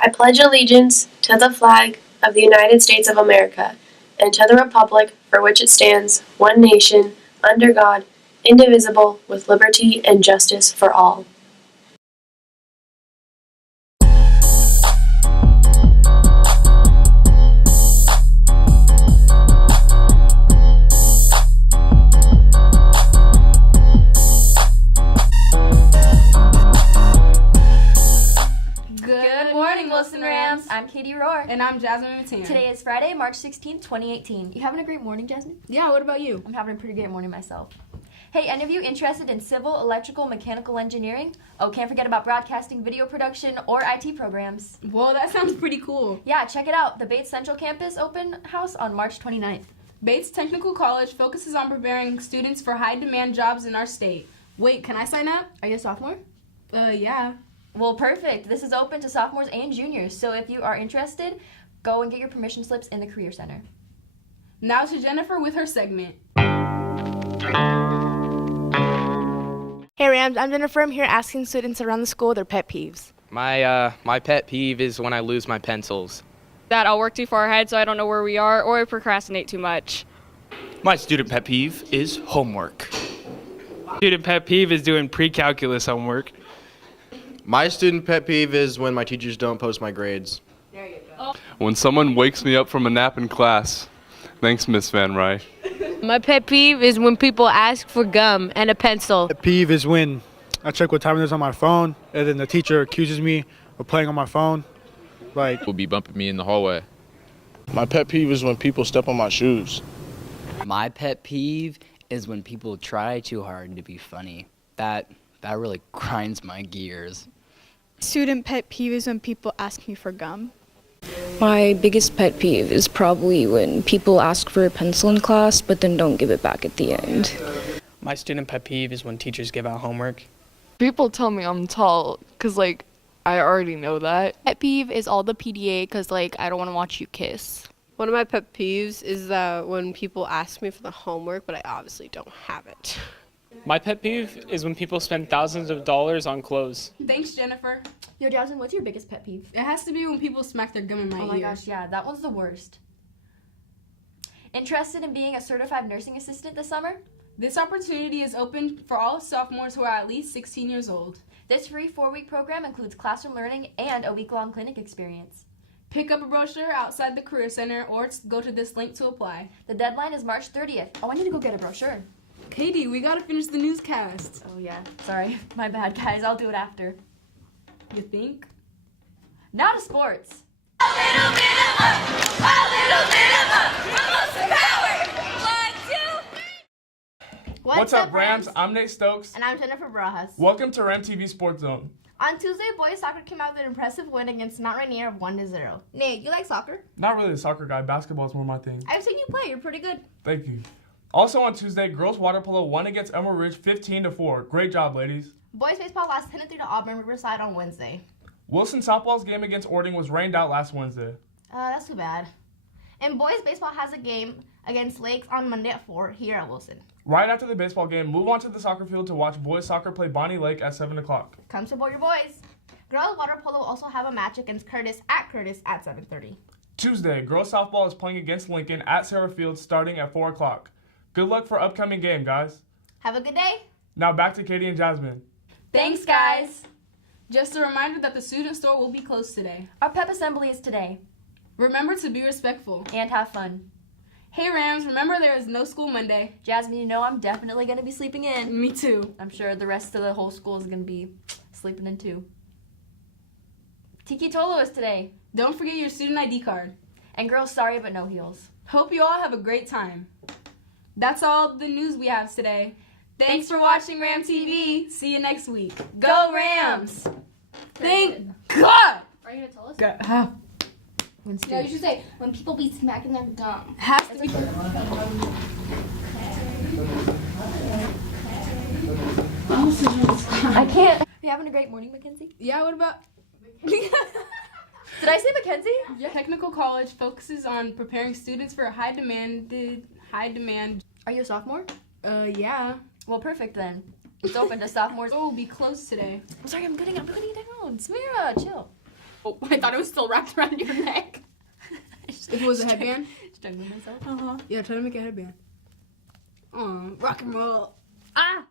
I pledge allegiance to the flag of the United States of America and to the republic for which it stands, one nation, under God, indivisible, with liberty and justice for all. Good morning, Wilson Rams. I'm Katie Roehr. And I'm Jazmyn Mittan. Today is Friday, March 16th, 2018. You having a great morning, Jazmyn? Yeah, what about you? I'm having a pretty great morning myself. Hey, any of you interested in civil, electrical, mechanical engineering? Oh, can't forget about broadcasting, video production, or IT programs. Whoa, that sounds pretty cool. Yeah, check it out. The Bates Central Campus open house on March 29th. Bates Technical College focuses on preparing students for high-demand jobs in our state. Wait, can I sign up? Are you a sophomore? Yeah. Well, perfect. This is open to sophomores and juniors, so if you are interested, go and get your permission slips in the Career Center. Now to Jennifer with her segment. Hey Rams, I'm Jennifer. I'm here asking students around the school their pet peeves. My pet peeve is when I lose my pencils. That I'll work too far ahead so I don't know where we are, or I procrastinate too much. My student pet peeve is homework. Student pet peeve is doing pre-calculus homework. My student pet peeve is when my teachers don't post my grades. There you go. When someone wakes me up from a nap in class. Thanks, Miss Van Rye. My pet peeve is when people ask for gum and a pencil. Pet peeve is when I check what time it is on my phone and then the teacher accuses me of playing on my phone. Like, will be bumping me in the hallway. My pet peeve is when people step on my shoes. My pet peeve is when people try too hard to be funny. That really grinds my gears. Student pet peeve is when people ask me for gum. My biggest pet peeve is probably when people ask for a pencil in class but then don't give it back at the end. My student pet peeve is when teachers give out homework. People tell me I'm tall because, I already know that. Pet peeve is all the PDA because, I don't want to watch you kiss. One of my pet peeves is that when people ask me for the homework but I obviously don't have it. My pet peeve is when people spend thousands of dollars on clothes. Thanks, Jennifer. Yo, Jazmyn, what's your biggest pet peeve? It has to be when people smack their gum in my ear. Oh my gosh, yeah, that one's the worst. Interested in being a certified nursing assistant this summer? This opportunity is open for all sophomores who are at least 16 years old. This free 4-week program includes classroom learning and a week-long clinic experience. Pick up a brochure outside the Career Center or go to this link to apply. The deadline is March 30th. Oh, I need to go get a brochure. Katie, we gotta finish the newscast. Oh yeah, sorry. My bad, guys. I'll do it after. You think? Now to sports. A little bit of up, a little bit of up, promote power. 1, 2, 3. What's up, Rams? I'm Nate Stokes. And I'm Jennifer Barajas. Welcome to RamTV SportsZone. On Tuesday, boys soccer came out with an impressive win against Mount Rainier of 1-0. Nate, you like soccer? Not really a soccer guy. Basketball is more my thing. I've seen you play. You're pretty good. Thank you. Also on Tuesday, girls water polo won against Elmer Ridge 15-4. Great job, ladies. Boys baseball lost 10-3 to Auburn Riverside on Wednesday. Wilson softball's game against Ording was rained out last Wednesday. That's too bad. And boys baseball has a game against Lakes on Monday at 4 here at Wilson. Right after the baseball game, move on to the soccer field to watch boys soccer play Bonnie Lake at 7 o'clock. Come support your boys. Girls water polo will also have a match against Curtis at 7:30. Tuesday, girls softball is playing against Lincoln at Sarah Field starting at 4 o'clock. Good luck for upcoming game, guys. Have a good day. Now back to Katie and Jazmyn. Thanks, guys. Just a reminder that the student store will be closed today. Our pep assembly is today. Remember to be respectful. And have fun. Hey, Rams, remember there is no school Monday. Jazmyn, you know I'm definitely going to be sleeping in. Me too. I'm sure the rest of the whole school is going to be sleeping in too. Tiki Tolo is today. Don't forget your student ID card. And girls, sorry, but no heels. Hope you all have a great time. That's all the news we have today. Thanks for watching RamTV. See you next week. Go Rams! Thank God! Are you going to tell us? No, you should say, when people be smacking their gum. Has to be. I can't. Are you having a great morning, Mackenzie? Yeah, what about... Did I say Mackenzie? Yeah. Technical College focuses on preparing students for high demand. Are you a sophomore? Yeah. Well, perfect then. It's open to sophomores. Oh, be closed today. I'm sorry, I'm putting it down. Samira, chill. Oh, I thought it was still wrapped around your neck. If it was a headband? Struggling myself. Yeah, try to make a headband. Rock and roll. Ah!